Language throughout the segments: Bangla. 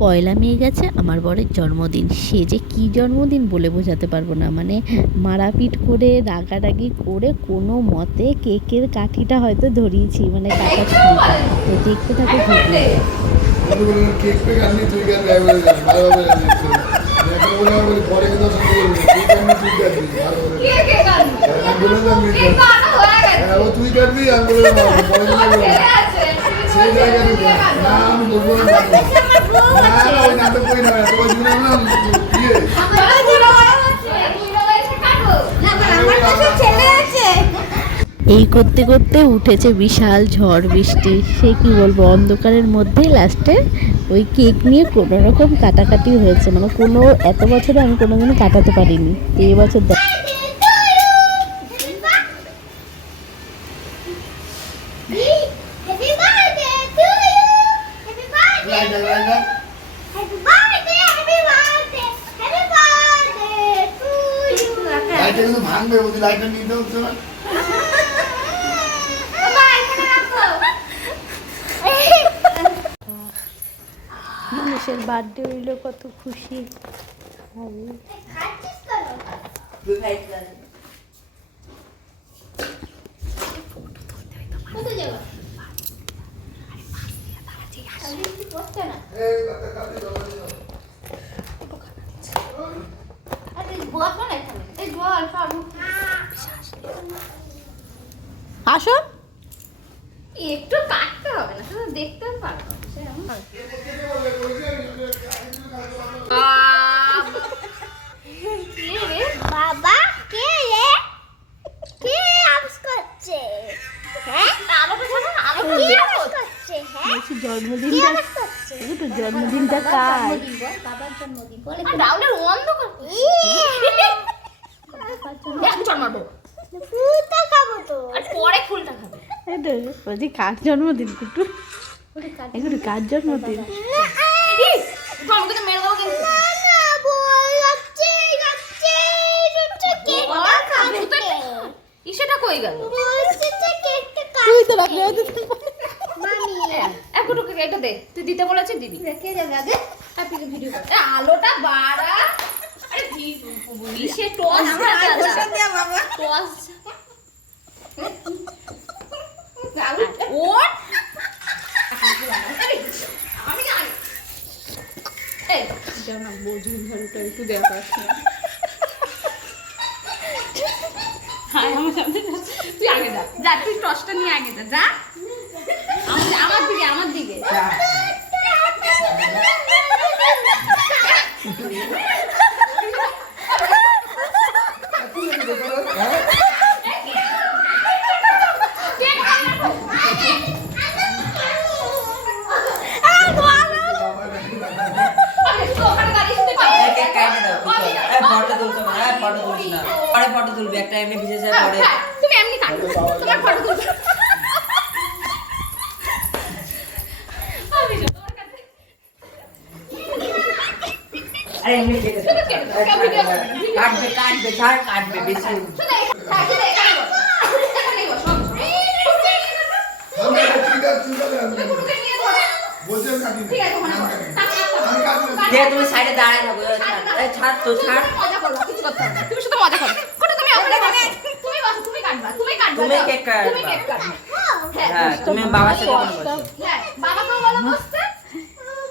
পয়লা মে গেছে, আমার বরের জন্মদিন। সে যে কী জন্মদিন বলে বোঝাতে পারব না। মানে মারাপিট করে, রাগারাগি করে কোনো মতে কেকের কাঠিটা হয়তো ধরিয়েছি মানে কাটা তো দেখতে থাকে এই করতে করতে উঠেছে বিশাল ঝড় বৃষ্টি। সে কি বলব, অন্ধকারের মধ্যেই লাস্টে ওই কেক নিয়ে কোনো রকম কাটাকাটি হয়েছে। মানে কোনো, এত বছরে আমি কোনোদিনও কাটাতে পারিনি। এই বছর দেখ মানুষের বার্থডে হইল কত খুশি? আমি কিছু করতে না। এই কথা কাটি দাও আরে বসো না এখানে। এই জল সব। আসো একটু কাটতে হবে না শুধু দেখতে পারব? বাবা কে রে? কে আওয়াজ করছে? হ্যাঁ? আলো করছে? হ্যাঁ? জন্মদিনটা কার? জন্মদিন বাবার জন্মদিন বল আর অন্ধকার এখন চল মারবো। ফুলটা খাব তো। পরে ফুলটা খাবে। এই তো বলছি কার জন্মদিন কুটু কার তুই তো রাখলে একটু এটা দে। তুই দিতে বলেছিস দিবি। রেখে যাবে আগে হ্যাপি ভিডিও এ, আলোটা বাড়া। আরে ভি- ইসে টস টস ওট। আমি জানি এই। জানা বোঝুন ঘরটা একটু দেখাস আমার সামনে যা। তুই আগে যা যা তুই টসটা নিয়ে আগে যা যা। আমার আমার দিকে আমার দিকে আমি শুধু ওখানে দাঁড়িয়ে শুধু পাবো। এক এক কাইটে দাও কিছু হবে। এই ফটো তুলতে হবে হ্যাঁ ফটো তুলিস না। পরে ফটো তুলবি একটা এমনি ভিজে যায় পরে তুমি এমনি কাটো তোমার ফটো তুলবে। আরে এমনি কেটে কাটবে কাটবে ছাড় কাটবে বেশি। হ্যাঁ, ঠিক আছে দে তুমি সাইডে দাঁড়ায় থাকো ছাড় এই ছাড় তো ছাড় মজা করো, কিছু করতে হবে তুমি শুধু মজা করো। কোটো, তুমি ওখানে বসো। তুমি বসো, তুমি কাটবা, তুমি কাটবা, তুমি কেক কাটবা। তুমি কেক কাটবা। হ্যাঁ তুমি বাবার সাথে বসো হ্যাঁ, বাবাকেও বলো বসতে।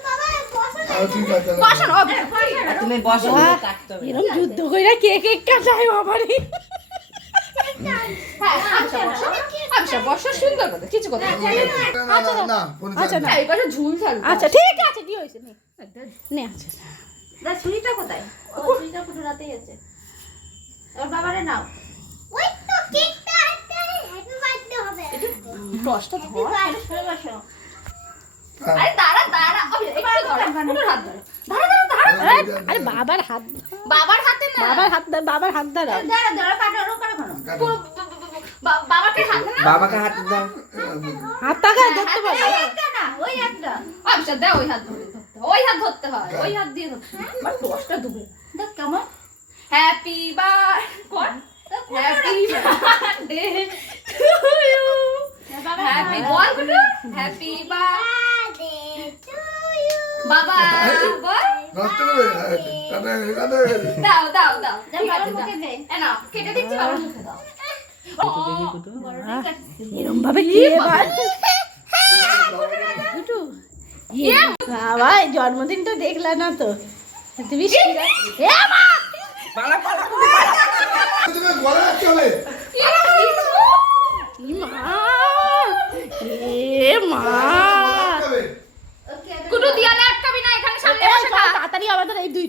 বাবা বসো আছে বসো। আর তুমি বসো এরকম যুদ্ধ কইরা কে কেক কাটায় বাবারে হ্যাঁ, আচ্ছা। আচ্ছা, সুন্দর কিছু আচ্ছা, হ্যাঁ। আচ্ছা ঠিক আছে কি হয়েছে নে আচ্ছা ছুরিটা কোথায়? ছুরিটা ফুটো রাতেই আছে ওর বাবারে নাও ওই তো কেকটা একটা হ্যাপি বার্থডে হবে টসটা ধর। হ্যাপি বার্থডে বসো আরে দাঁড়া, দাঁড়া। একটু ধরো, কুকুরের হাত ধরো। আরে বাবার হাত বাবার হাতে না। বাবার হাত বাবার কাটো, বাবাকে হাতে বাবাকে হাত দাও হাত টাকা ধরতে পারো ওই একটা না, ওই একটা। আচ্ছা, দে, ওই হাত ধরে ধরতে। হয়। ওই হাত ধরতে হয় ওই হাত দিয়ে ধরতে। হয়। আমার টসটা ডুবে দেখ কেমন। হ্যাপি বার কর। Happy birthday to you happy ball happy birthday to you বাবা বল। নষ্ট করে হ্যাঁ, কাটা গেছে। দাও দাও দাও ঠিক বাবার কেটে দিচ্ছি মুখে দাও। এরম ভাবে বাবা জন্মদিনটা দেখলা না তো। তুমি